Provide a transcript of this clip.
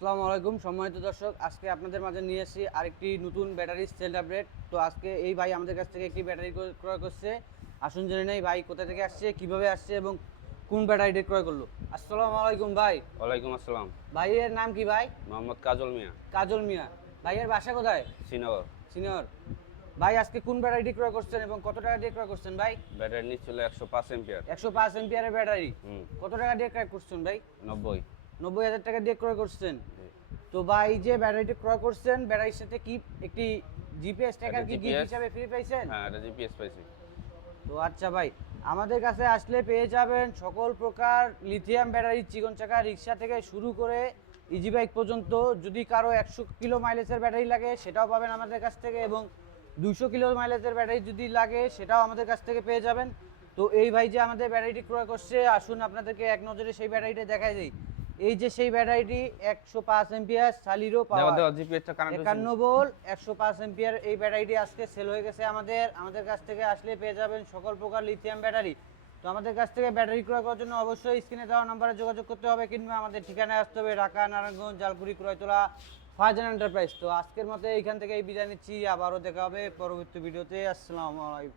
আসসালামু আলাইকুম সম্মানিত দর্শক, আজকে আপনাদের মাঝে নিয়ে এসেছি আরেকটি নতুন ব্যাটারি সেল আপডেট। তো আজকে এই ভাই আমাদের কাছ থেকে একটি ব্যাটারি ক্রয় করছে। আসুন জেনে নেই ভাই কোথা থেকে আসছে, কিভাবে আসছে এবং কোন ব্যাটারিটি ক্রয় করলো। আসসালামু আলাইকুম ভাই। ওয়ালাইকুম আসসালাম। ভাইয়ের নাম কি ভাই? মোহাম্মদ কাজল মিয়া, কাজল মিয়া। ভাইয়ের বাসা কোথায়? শ্রীনগর। সিনিয়র ভাই, আজকে কোন ব্যাটারিটি ক্রয় করছেন এবং কত টাকা দিয়ে ক্রয় করছেন ভাই? ব্যাটারি নিচ্ছিল 105 এম্পিয়ার। 105 এম্পিয়ারের ব্যাটারি। হুম। কত টাকা দিয়ে ক্রয় করছেন ভাই? 90। 90,000 টাকা দিয়ে ক্রয় করছেন। জি। তো ভাই যে ব্যাটারিটি ক্রয় করছেন, ব্যাটারির সাথে কি একটি জিপিএস ট্র্যাকার কি গিফট GPS হিসাবে ফ্রি পাইছেন? হ্যাঁ, এটা জিপিএস পাইছি। তো আচ্ছা ভাই, আমাদের কাছে আসলে পেয়ে যাবেন সকল প্রকার লিথিয়াম ব্যাটারি, চিকন চাকা রিক্সা থেকে শুরু করে ইজি বাইক পর্যন্ত। যদি কারো 100 কিলো মাইলেজের ব্যাটারি লাগে সেটাও পাবেন আমাদের কাছ থেকে, এবং 200 কিলো মাইলেজের ব্যাটারি যদি লাগে সেটাও আমাদের কাছ থেকে পেয়ে যাবেন। তো এই ভাই যে আমাদের ব্যাটারিটি ক্রয় করছে, আসুন আপনাদেরকে এক নজরে সেই ব্যাটারিটা দেখাই দিই। এই যে সেই ব্যাটারিটি 105 এম্পিয়ার সালিরো দাও পাওয়ার জিপিএসটা কানেক্ট 51 ভোল্ট 105 এম্পিয়ার এই ব্যাটারিটি আজকে সেল হয়ে গেছে। আমাদের কাছ থেকে আসলে পেয়ে যাবেন সকল প্রকার লিথিয়াম ব্যাটারি। তো আমাদের কাছ থেকে ব্যাটারি ক্রয় করার জন্য অবশ্যই স্ক্রিনে দেওয়া নম্বরে যোগাযোগ করতে হবে, কিংবা আমাদের ঠিকানায় আসতে হবে, ঢাকা, নারায়ণগঞ্জ, জালকুড়ি, ক্রয়তলা, ফারজান এন্টারপ্রাইজ। তো আজকের মতো এইখান থেকে বিদায় নিচ্ছি, আবারও দেখা হবে পরবর্তী ভিডিওতে। আসসালামু আলাইকুম।